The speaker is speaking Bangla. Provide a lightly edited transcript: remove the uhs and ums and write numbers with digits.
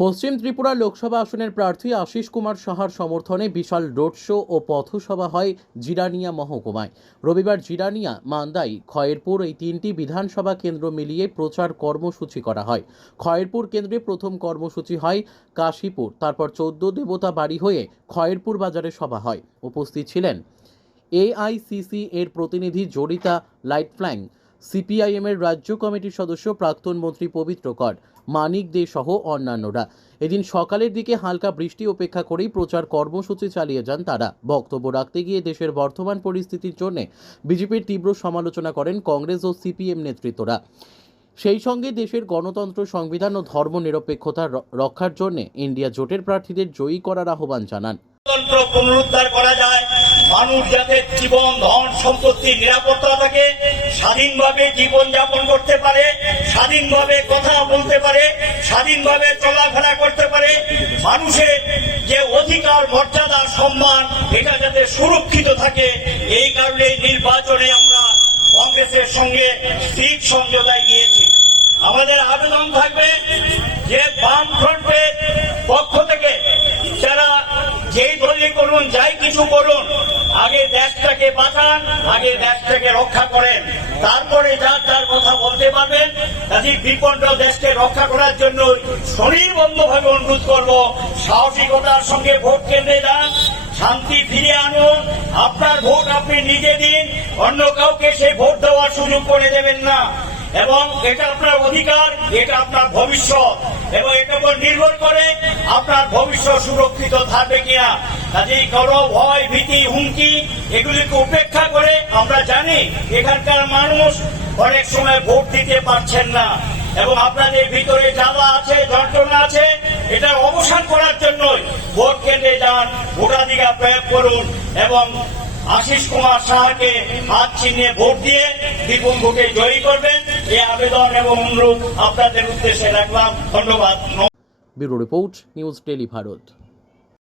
পশ্চিম ত্রিপুরা লোকসভা আসনের প্রার্থী আশিস কুমার সাহার সমর্থনে বিশাল রোড শো ও পথসভা হয় জিরানিয়া মহকুমায়। রবিবার জিরানিয়া, মান্দাই, খয়েরপুর এই তিনটি বিধানসভা কেন্দ্র মিলিয়ে প্রচার কর্মসূচি করা হয়। খয়েরপুর কেন্দ্রে প্রথম কর্মসূচি হয় কাশীপুর, তারপর 14 দেবতা বাড়ি হয়ে খয়েরপুর বাজারে সভা হয়। উপস্থিত ছিলেন এআইসিসি এর প্রতিনিধি জরিতা লাইটফ্ল্যাং, সিপিআইএম এর রাজ্য কমিটির সদস্য প্রাক্তন মন্ত্রী পবিত্র কর, মানিক দে সহ অন্যান্যরা। এদিন সকালের দিকে হালকা বৃষ্টি উপেক্ষা করেই প্রচার কর্মসূচি চালিয়ে যান তারা। বক্তব্য রাখতে গিয়ে দেশের বর্তমান পরিস্থিতির জন্য বিজেপির তীব্র সমালোচনা করেন কংগ্রেস ও সিপিএম নেতৃত্বরা। সেই সঙ্গে দেশের গণতন্ত্র, সংবিধান ও ধর্মনিরপেক্ষতা রক্ষার জন্য ইন্ডিয়া জোটের প্রার্থীদের জয়ী করার আহ্বান জানান। গণতন্ত্র পুনরুদ্ধার করা যায়, মানুষ যাতে জীবন, ধন, সম্পত্তির নিরাপত্তা থাকে, স্বাধীনভাবে জীবন যাপন করতে পারে, স্বাধীনভাবে কথা বলতে পারে, স্বাধীনভাবে চলাফেরা করতে পারে, মানুষের যে অধিকার, মর্যাদা, সম্মান এটা যাতে সুরক্ষিত থাকে। এই কারণে নির্বাচনে আমরা কংগ্রেসের সঙ্গে স্থির সমঝোতায় গিয়েছি। আমাদের আবেদন থাকবে যে বামফ্রন্টের পক্ষ থেকে যারা যেই দলই করুন, যাই কিছু করুন, আগে দেশটাকে বাঁচান, আগে দেশটাকে রক্ষা করেন, তারপরে যার যার কথা বলতে পারবেন। কাজে বিপন্ন দেশকে রক্ষা করার জন্য স্বনির্বন্ধভাবে অনুরোধ করব, সাহসিকতার সঙ্গে ভোট কেন্দ্রে যান, শান্তি ফিরে আনুন। আপনার ভোট আপনি নিজে দিন, অন্য কাউকে সেই ভোট দেওয়ার সুযোগ করে দেবেন না। এবং এটা আপনার অধিকার, এটা আপনার ভবিষ্যৎ, এবং এটার উপর নির্ভর করে আপনার ভবিষ্যৎ সুরক্ষিত থাকবে কিনা। কাজেই কোনো ভয়, ভীতি, হুমকি এগুলিকে উপেক্ষা করে আমরা জানি এখানকার মানুষ অনেক সময় ভোট দিতে পারছেন না, এবং আপনাদের ভিতরে জ্বালা আছে, যন্ত্রণা আছে, এটার অবসান করার জন্যই ভোট কেন্দ্রে যান, ভোটাধিকার প্রয়োগ করুন এবং আশিস কুমার সাহাকে হাত চিহ্নে ভোট দিয়ে বিপুল ভোটে জয়ী করবেন। এই আবেদন এবং অনুরোধ আপনাদের উদ্দেশ্যে রাখলাম। ধন্যবাদ। Bureau report, news tele Bharat.